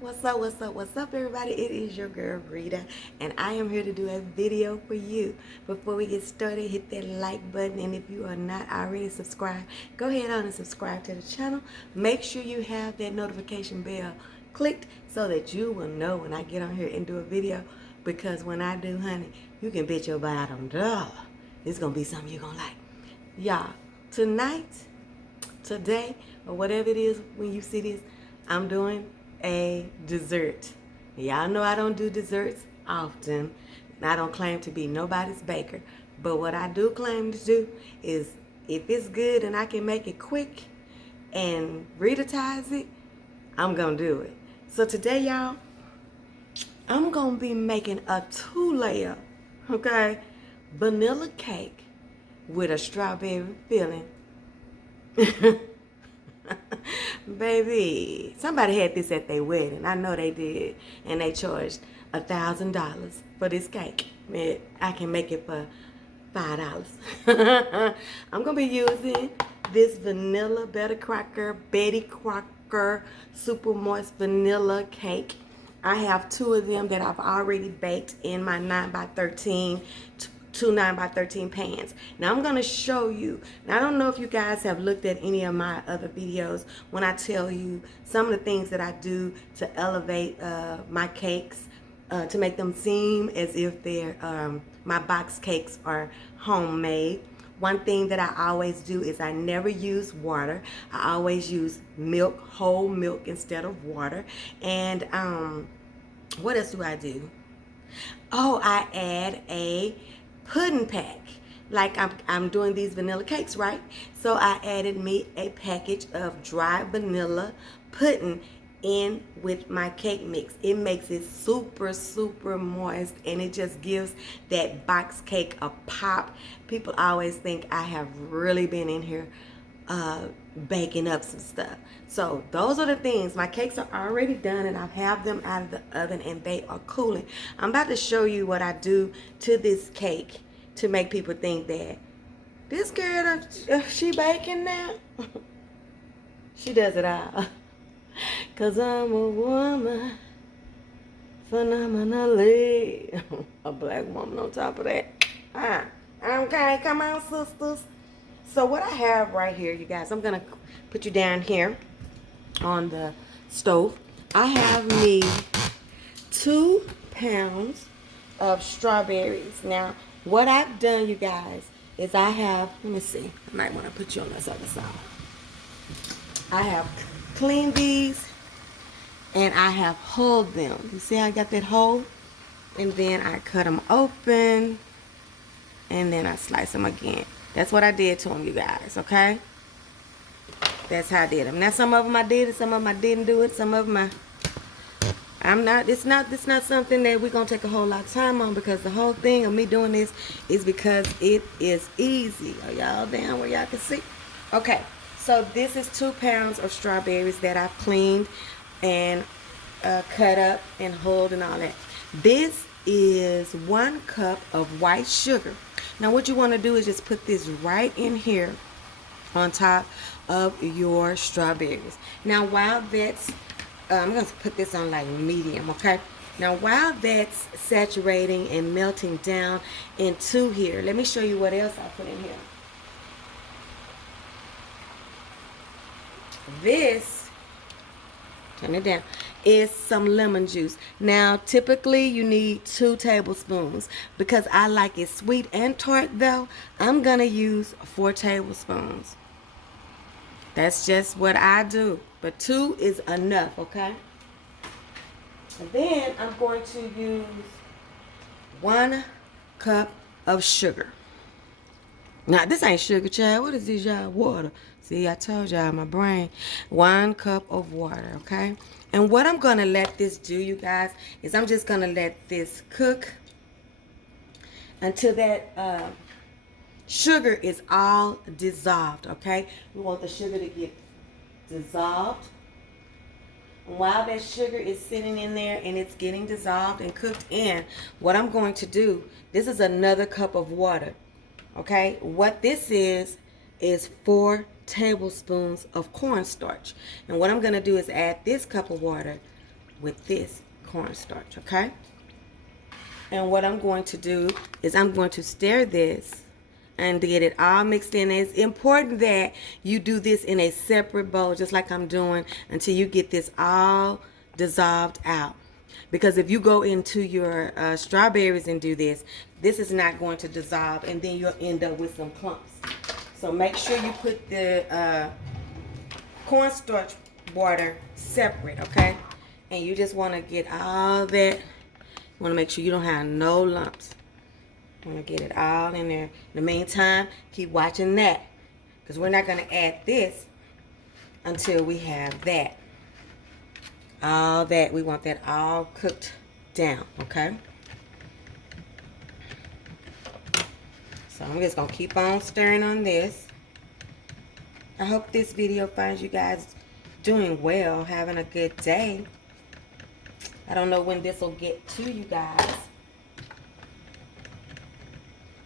What's up, everybody? It is your girl, Rita, and I am here to do a video for you. Before we get started, hit that like button, and if you are not already subscribed, go ahead on and subscribe to the channel. Make sure you have that notification bell clicked so that you will know when I get on here and do a video, because when I do, honey, you can bet your bottom dollar it's going to be something you're going to like. Y'all, today, or whatever it is when you see this, I'm doing a dessert. Y'all know I don't do desserts often. I don't claim to be nobody's baker. But what I do claim to do is, if it's good and I can make it quick and Ritatize it, I'm going to do it. So today, y'all, I'm going to be making a 2-layer, okay, vanilla cake with a strawberry filling. Baby, somebody had this at their wedding. I know they did. And they charged $1,000 for this cake. Man, I can make it for $5. I'm going to be using this vanilla Betty Crocker super moist vanilla cake. I have 2 of them that I've already baked in my 9x13 two 9x13 pans. Now I'm going to show you. Now I don't know if you guys have looked at any of my other videos when I tell you some of the things that I do to elevate my cakes, to make them seem as if they're my box cakes are homemade. One thing that I always do is I never use water. I always use milk, whole milk instead of water. And what else do I do? Oh, I add a pudding pack. Like I'm doing these vanilla cakes, right? So I added me a package of dry vanilla pudding in with my cake mix. It makes it super moist, and it just gives that box cake a pop. People always think I have really been in here baking up some stuff. So those are the things. My cakes are already done, and I have them out of the oven and they are cooling. I'm about to show you what I do to this cake to make people think that this girl, she baking now. She does it all. Cause I'm a woman, phenomenally. A black woman on top of that. Okay, come on, sisters. So what I have right here, you guys, I'm gonna put you down here on the stove. I have me 2 pounds of strawberries. Now, what I've done, you guys, is I have, let me see, I might want to put you on this other side. I have cleaned these and I have hulled them. You see how I got that hole? And then I cut them open and then I slice them again. That's what I did to them, you guys, okay? That's how I did them. Now, some of them I did it, some of them I didn't do it, some of them it's not something that we're going to take a whole lot of time on, because the whole thing of me doing this is because it is easy. Are y'all down where y'all can see? Okay, so this is 2 pounds of strawberries that I've cleaned and cut up and hulled and all that. This is 1 cup of white sugar. Now what you want to do is just put this right in here on top of your strawberries. Now while that's, I'm going to put this on like medium, okay? Now while that's saturating and melting down into here, let me show you what else I put in here. This, turn it down, is some lemon juice. Now typically you need 2 tablespoons. Because I like it sweet and tart though, I'm going to use 4 tablespoons. That's just what I do. But 2 is enough, okay? And then I'm going to use 1 cup of sugar. Now, this ain't sugar, child. What is this, y'all? Water. See, I told y'all, my brain. 1 cup of water, okay? And what I'm going to let this do, you guys, is I'm just going to let this cook until that sugar is all dissolved, okay? We want the sugar to get dissolved. While that sugar is sitting in there and it's getting dissolved and cooked in, what I'm going to do, this is another cup of water, okay? What this is 4 tablespoons of cornstarch. And what I'm going to do is add this cup of water with this cornstarch, okay? And what I'm going to do is I'm going to stir this and get it all mixed in. It's important that you do this in a separate bowl, just like I'm doing, until you get this all dissolved out. Because if you go into your strawberries and do this, this is not going to dissolve, and then you'll end up with some clumps. So make sure you put the cornstarch water separate, okay? And you just want to get all that. You want to make sure you don't have no lumps. You want to get it all in there. In the meantime, keep watching that, because we're not going to add this until we have that. All that, we want that all cooked down, okay? So I'm just going to keep on stirring on this. I hope this video finds you guys doing well, having a good day. I don't know when this will get to you guys.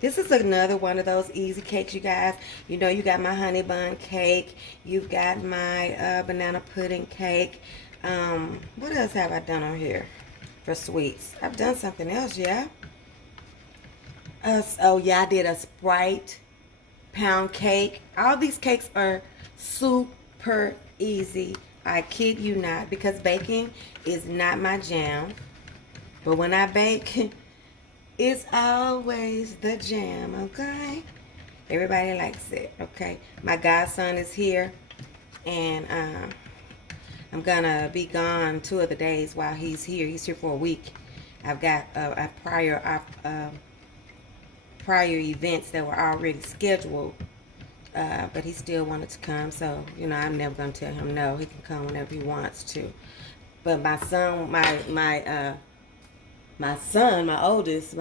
This is another one of those easy cakes, you guys. You know, you got my honey bun cake. You've got my banana pudding cake. What else have I done on here for sweets? I've done something else, yeah. Oh, yeah, I did a Sprite pound cake. All these cakes are super easy. I kid you not, because baking is not my jam. But when I bake, it's always the jam, okay? Everybody likes it, okay? My godson is here, and I'm gonna be gone 2 of the days while he's here. He's here for a week. I've got prior events that were already scheduled, but he still wanted to come. So you know, I'm never gonna tell him no. He can come whenever he wants to. But my son, my oldest,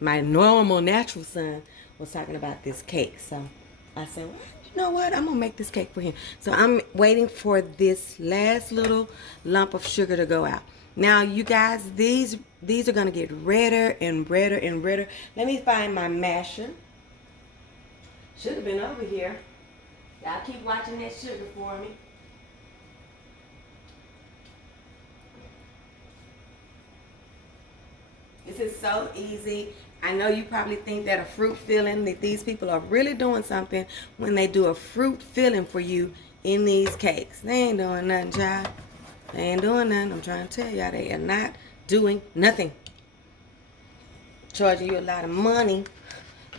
my normal natural son was talking about this cake. So I said, well, you know what? I'm going to make this cake for him. So I'm waiting for this last little lump of sugar to go out. Now, you guys, these are going to get redder and redder and redder. Let me find my masher. Should have been over here. Y'all keep watching that sugar for me. This is so easy. I know you probably think that a fruit filling, that these people are really doing something when they do a fruit filling for you in these cakes. They ain't doing nothing, child. They ain't doing nothing. I'm trying to tell y'all, they are not doing nothing. Charging you a lot of money.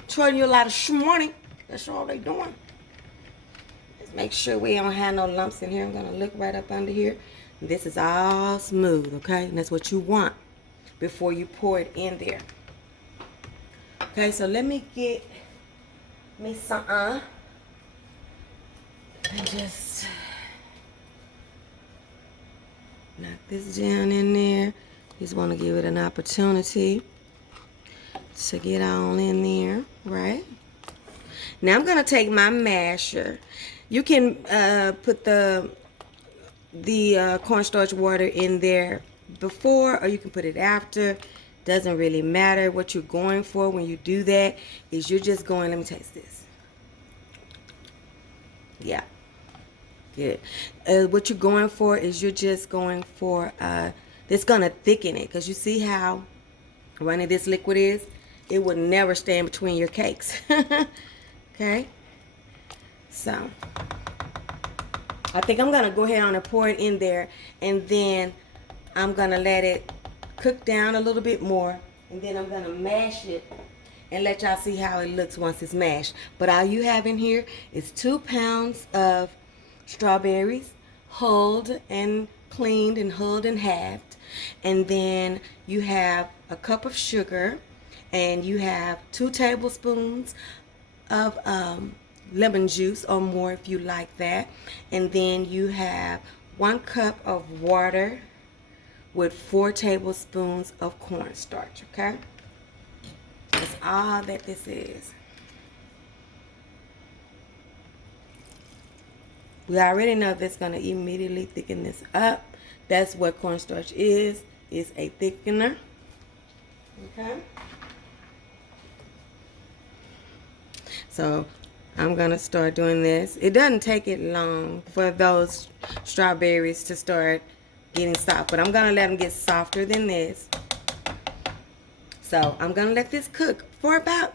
Charging you a lot of shmoney. That's all they doing. Let's make sure we don't have no lumps in here. I'm going to look right up under here. This is all smooth, okay? And that's what you want before you pour it in there. Okay, so let me get me some and just knock this down in there. Just want to give it an opportunity to get on in there, right? Now I'm gonna take my masher. You can put the cornstarch water in there before, or you can put it after. Doesn't really matter. What you're going for when you do that is you're just going, let me taste this. Yeah, good. What you're going for is you're just going for it's gonna thicken it, because you see how runny this liquid is. It would never stay in between your cakes. Okay, so I think I'm gonna go ahead and pour it in there, and then I'm gonna let it cook down a little bit more, and then I'm gonna mash it and let y'all see how it looks once it's mashed. But all you have in here is 2 pounds of strawberries, hulled and cleaned and hulled and halved, and then you have a cup of sugar, and you have 2 tablespoons of lemon juice, or more if you like that, and then you have 1 cup of water with 4 tablespoons of cornstarch, okay? That's all that this is. We already know that's going to immediately thicken this up. That's what cornstarch is a thickener, okay? So I'm going to start doing this. It doesn't take it long for those strawberries to start getting soft. But I'm going to let them get softer than this. So I'm going to let this cook for about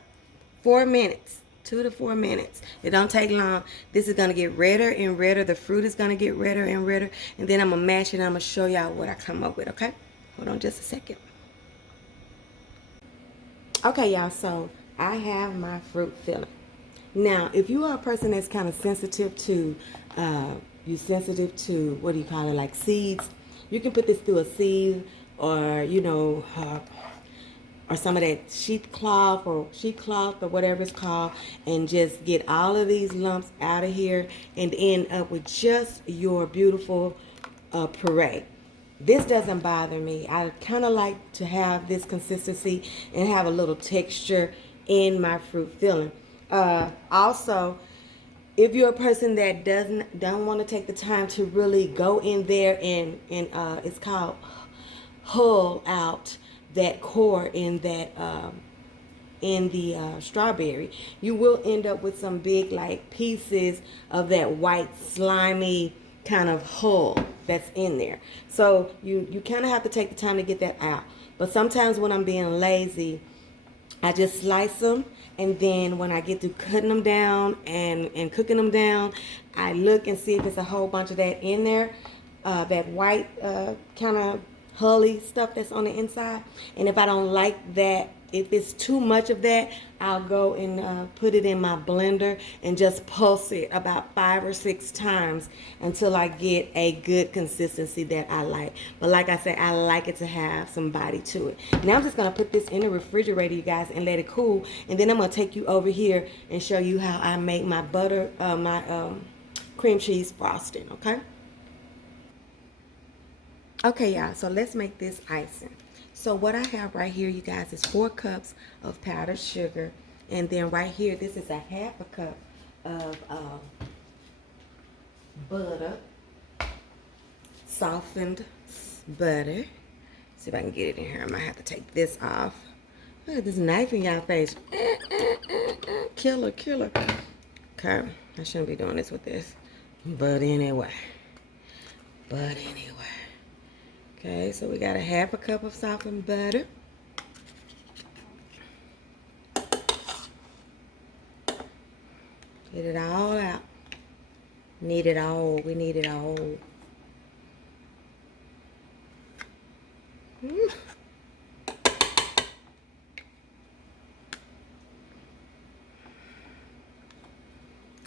4 minutes. 2 to 4 minutes. It don't take long. This is going to get redder and redder. The fruit is going to get redder and redder. And then I'm going to mash it and I'm going to show y'all what I come up with, okay? Hold on just a second. Okay, y'all, so I have my fruit filling. Now, if you are a person that's kind of sensitive to, what do you call it, like seeds, you can put this through a sieve or, you know, or some of that sheep cloth or whatever it's called, and just get all of these lumps out of here and end up with just your beautiful puree. This doesn't bother me. I kind of like to have this consistency and have a little texture in my fruit filling. Also, if you're a person that don't want to take the time to really go in there and it's called hull out that core in that in the strawberry, you will end up with some big like pieces of that white slimy kind of hull that's in there. So you kind of have to take the time to get that out. But sometimes when I'm being lazy, I just slice them, and then when I get through cutting them down and cooking them down, I look and see if it's a whole bunch of that in there, that white kind of hully stuff that's on the inside. And if I don't like that, if it's too much of that, I'll go and put it in my blender and just pulse it about 5 or 6 times until I get a good consistency that I like. But like I said, I like it to have some body to it. Now I'm just going to put this in the refrigerator, you guys, and let it cool. And then I'm going to take you over here and show you how I make my cream cheese frosting, okay? Okay, y'all, so let's make this icing. So what I have right here, you guys, is 4 cups of powdered sugar. And then right here, this is a 1/2 cup of butter, softened butter. See if I can get it in here. I might have to take this off. Look at this knife in y'all face. Killer, killer. Okay, I shouldn't be doing this with this. But anyway. Okay, so we got a 1/2 cup of softened butter. Get it all out. Need it all. We need it all.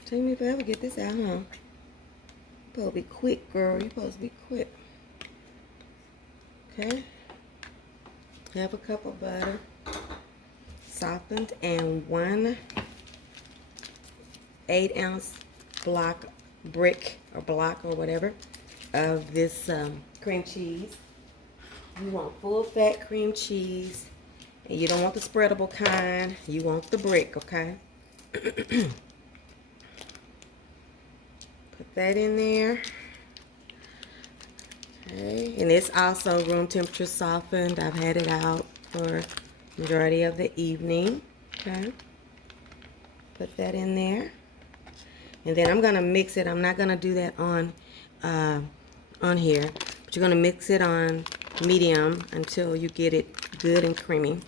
Take me forever to get this out, huh? You're supposed to be quick, girl. You're supposed to be quick. Okay, 1/2 cup of butter, softened, and 1 8-ounce brick or whatever of this cream cheese. You want full fat cream cheese, and you don't want the spreadable kind. You want the brick, okay? Put that in there. Okay, and it's also room temperature softened. I've had it out for majority of the evening. Okay, put that in there, and then I'm gonna mix it. I'm not gonna do that on here, but you're gonna mix it on medium until you get it good and creamy.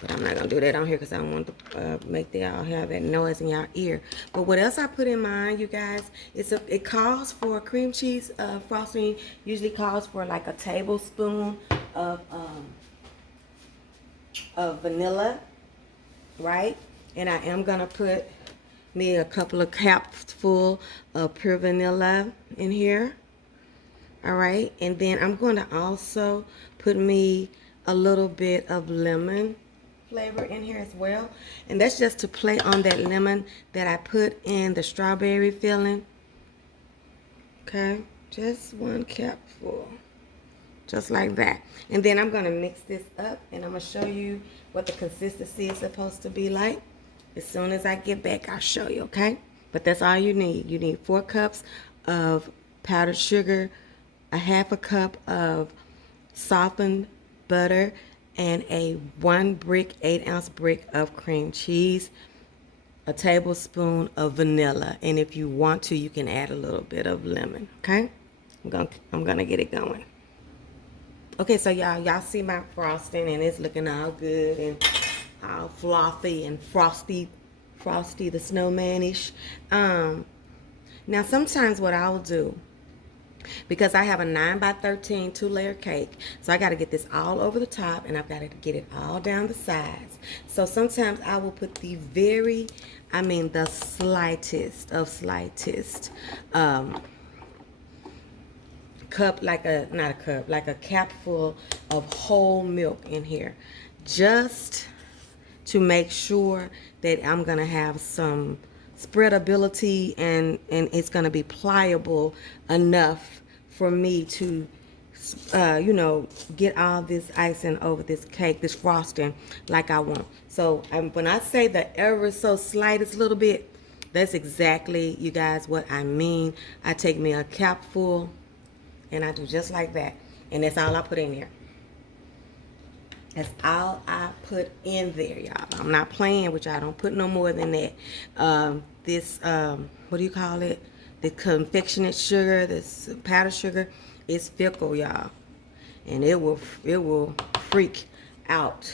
But I'm not gonna do that on here because I don't want to make y'all have that noise in y'all ear. But what else I put in mine, you guys, it calls for cream cheese frosting. Usually calls for like a tablespoon of vanilla, right? And I am gonna put me a couple of cups full of pure vanilla in here. All right, and then I'm going to also put me a little bit of lemon flavor in here as well, and that's just to play on that lemon that I put in the strawberry filling. Okay, just 1 cupful, just like that. And then I'm going to mix this up, and I'm going to show you what the consistency is supposed to be like. As soon as I get back, I'll show you, okay? But that's all you need. You need 4 cups of powdered sugar, a 1/2 cup of softened butter, and a 1 8-ounce brick of cream cheese, a tablespoon of vanilla, and if you want to, you can add a little bit of lemon, okay? I'm gonna get it going. Okay, so y'all see my frosting, and it's looking all good and all fluffy and frosty the snowmanish. Now sometimes what I'll do, because I have a 9 by 13 2-layer cake, so I got to get this all over the top, and I've got to get it all down the sides. So sometimes I will put the the slightest of slightest cup, like a capful of whole milk in here, just to make sure that I'm gonna have some spreadability, and it's gonna be pliable enough for me to get all this icing over this cake, this frosting, like I want. So when I say the ever so slightest little bit, that's exactly, you guys, what I mean. I take me a capful and I do just like that, and that's all I put in there. That's all I put in there, y'all. I'm not playing with y'all. I don't put no more than that. What do you call it? The confectionate sugar, this powdered sugar, is fickle, y'all, and it will freak out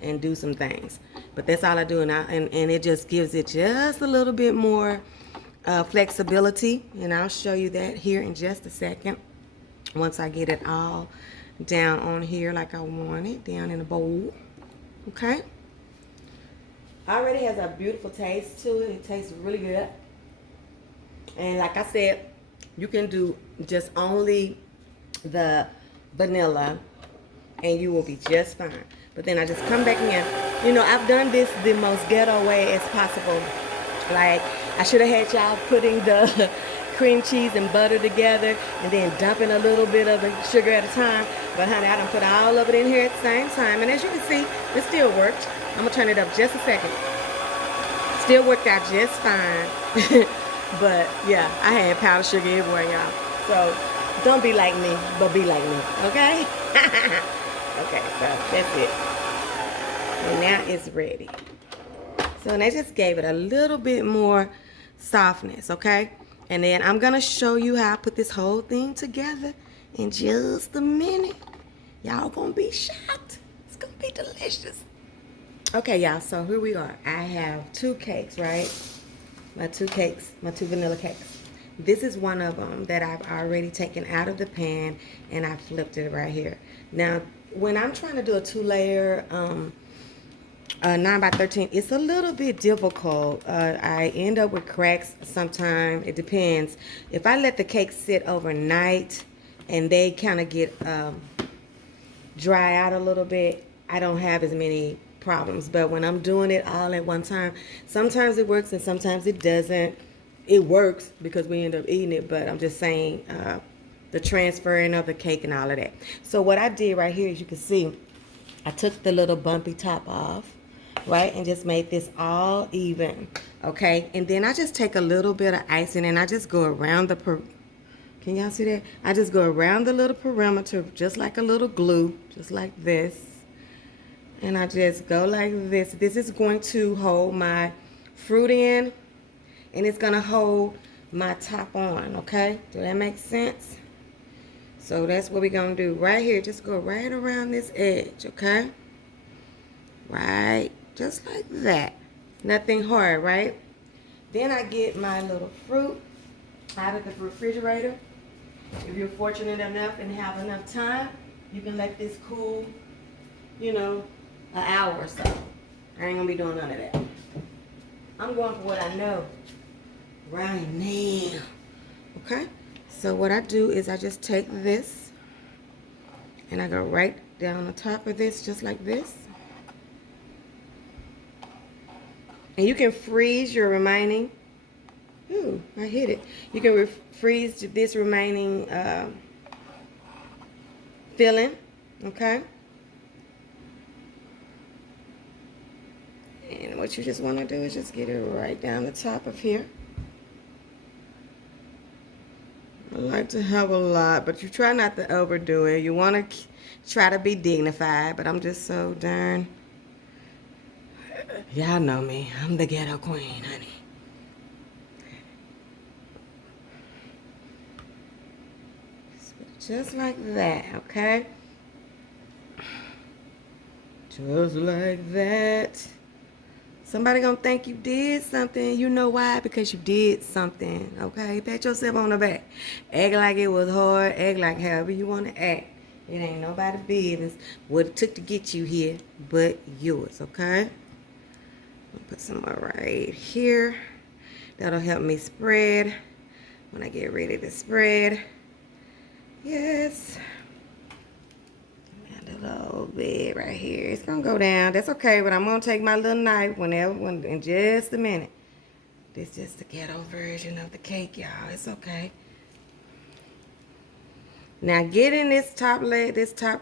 and do some things. But that's all I do, and it just gives it just a little bit more flexibility, and I'll show you that here in just a second. Once I get it all down on here like I want it, down in a bowl. Okay? Already has a beautiful taste to it. It tastes really good. And like I said, you can do just only the vanilla and you will be just fine. But then I just come back in. You know, I've done this the most ghetto way as possible. Like, I should have had y'all putting the cream cheese and butter together and then dumping a little bit of the sugar at a time. But honey, I done put all of it in here at the same time. And as you can see, it still worked. I'm going to turn it up just a second. Still worked out just fine. But yeah, I had powdered sugar everywhere, y'all. So don't be like me, but be like me, okay? Okay, so that's it. And now it's ready. So and I just gave it a little bit more softness, okay? And then I'm going to show you how I put this whole thing together in just a minute. Y'all going to be shocked. It's going to be delicious. Okay, y'all, so here we are. I have 2 cakes, right? My 2 vanilla cakes. This is one of them that I've already taken out of the pan, and I flipped it right here. Now, when I'm trying to do a 2-layer 9 by 13, it's a little bit difficult. I end up with cracks sometimes. It depends. If I let the cake sit overnight and they kind of get dry out a little bit, I don't have as many problems. But when I'm doing it all at one time, sometimes it works and sometimes it doesn't. It works because we end up eating it, but I'm just saying the transferring of the cake and all of that. So what I did right here, as you can see, I took the little bumpy top off, right, and just made this all even, okay? And then I just take a little bit of icing and I just go around the can y'all see that? I just go around the little perimeter just like a little glue, just like this. And I just go like this. This is going to hold my fruit in, and it's going to hold my top on, okay? Do that make sense? So that's what we're going to do right here. Just go right around this edge, okay? Right, just like that. Nothing hard, right? Then I get my little fruit out of the refrigerator. If you're fortunate enough and have enough time, you can let this cool, you know, an hour or so. I ain't gonna be doing none of that. I'm going for what I know right now. Okay? So what I do is I just take this and I go right down the top of this just like this. And you can freeze your remaining. Ooh, I hit it. You can freeze this remaining filling, okay? And what you just want to do is just get it right down the top of here. I like to have a lot, but you try not to overdo it. You want to try to be dignified, but I'm just so darn... Y'all know me. I'm the ghetto queen, honey. Just like that, okay? Just like that. Somebody gonna think you did something. You know why? Because you did something, okay? Pat yourself on the back. Act like it was hard. Act like however you want to act. It ain't nobody's business what it took to get you here but yours, okay? I'll put some more right here. That'll help me spread when I get ready to spread. Yes. A little bit right here. It's gonna go down. That's okay, but I'm gonna take my little knife in just a minute. This is just the ghetto version of the cake, y'all. It's okay. Now getting this top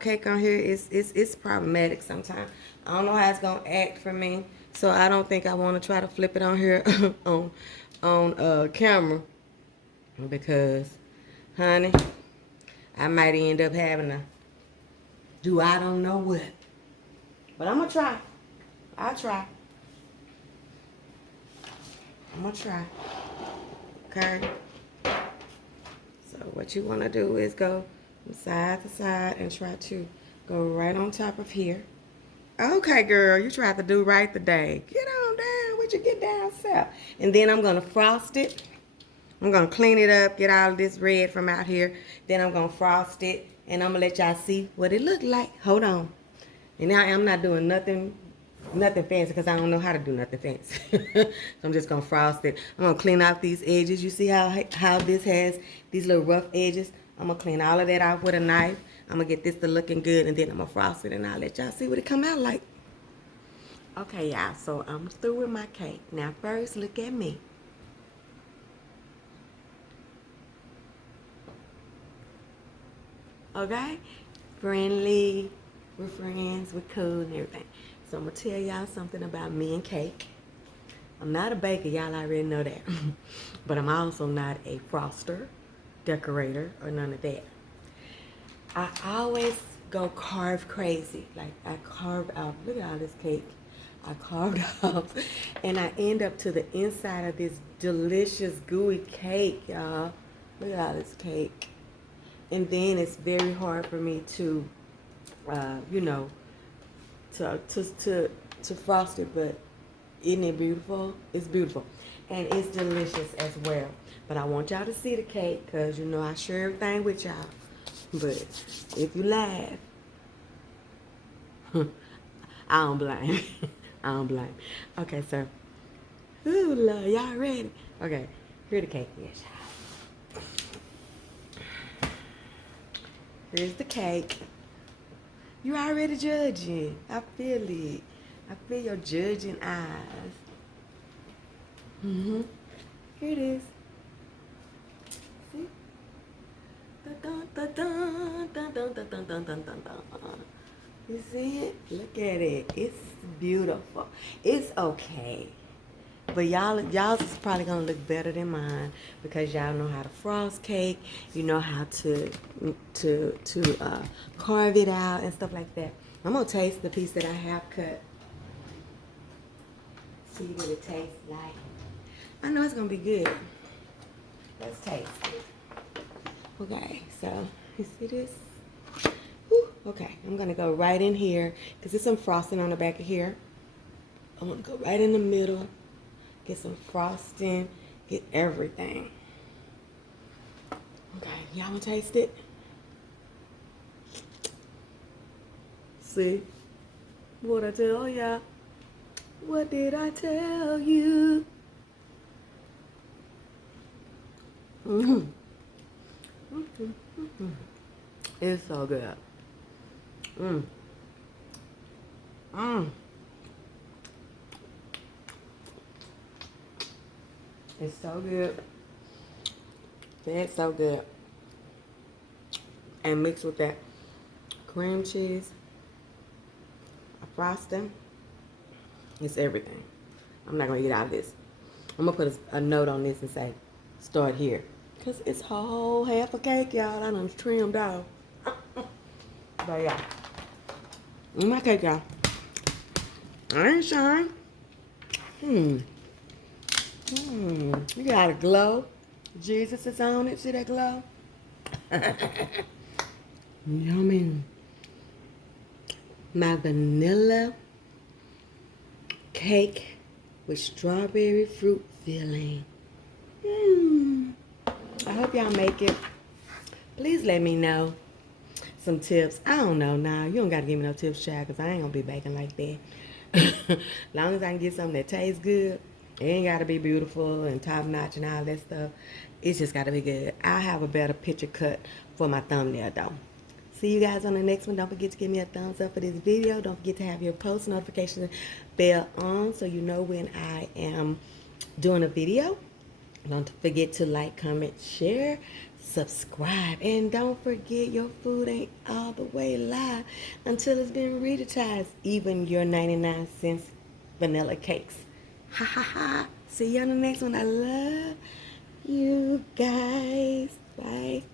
cake on here is problematic sometimes. I don't know how it's gonna act for me, so I don't think I want to try to flip it on here on camera because, honey, I might end up having to do I don't know what. But I'm gonna try. I'll try. I'm gonna try. Okay. So what you wanna do is go from side to side and try to go right on top of here. Okay, girl, you tried to do right today. Get on down. Would you get down south? And then I'm gonna frost it. I'm gonna clean it up, get all this red from out here. Then I'm gonna frost it, and I'm gonna let y'all see what it looked like. Hold on. And now I'm not doing nothing fancy because I don't know how to do nothing fancy. So I'm just gonna frost it. I'm gonna clean out these edges. You see how this has these little rough edges? I'm gonna clean all of that off with a knife. I'm gonna get this to looking good, and then I'm gonna frost it, and I'll let y'all see what it come out like. Okay, y'all, so I'm through with my cake. Now first, look at me. Okay? Friendly, we're friends, we're cool and everything. So I'm gonna tell y'all something about me and cake. I'm not a baker, y'all already know that. But I'm also not a froster, decorator, or none of that. I always go carve crazy. Like I carved out, look at all this cake. I carved off and I end up to the inside of this delicious gooey cake, y'all. Look at all this cake. And then it's very hard for me to, to frost it, but isn't it beautiful? It's beautiful. And it's delicious as well. But I want y'all to see the cake because, you know, I share everything with y'all. But if you laugh, I don't blame. I don't blame. Okay, so, ooh, Lord, y'all ready? Okay, here the cake is. Here's the cake. You already judging. I feel it. I feel your judging eyes. Here it is. See? Dun, dun, dun, dun, dun, dun, dun, dun, dun, dun, dun. You see it? Look at it. It's beautiful. It's okay. But y'all's is probably gonna look better than mine because y'all know how to frost cake. You know how to carve it out and stuff like that. I'm gonna taste the piece that I have cut. See what it tastes like. I know it's gonna be good. Let's taste it. Okay, so you see this? Whew, okay, I'm gonna go right in here because there's some frosting on the back of here. I'm gonna go right in the middle. Get some frosting, get everything. Okay, y'all wanna taste it? See? What I tell ya? What did I tell you? It's so good. It's so good. It's so good. And mixed with that cream cheese, a frosting, it's everything. I'm not gonna eat all this. I'm gonna put a note on this and say, start here. Cause it's a whole half a cake, y'all. I done trimmed off. But yeah, my cake, y'all. I ain't shy. You got a glow. Jesus is on it. See that glow? Yummy. My vanilla cake with strawberry fruit filling. I hope y'all make it. Please let me know some tips. I don't know now. You don't got to give me no tips, child, because I ain't going to be baking like that. Long as I can get something that tastes good, it ain't got to be beautiful and top notch and all that stuff. It's just got to be good. I'll have a better picture cut for my thumbnail, though. See you guys on the next one. Don't forget to give me a thumbs up for this video. Don't forget to have your post notification bell on so you know when I am doing a video. Don't forget to like, comment, share, subscribe. And don't forget, your food ain't all the way live until it's been Ritatized. Even your 99-cent vanilla cakes. Ha ha ha. See you on the next one. I love you guys. Bye.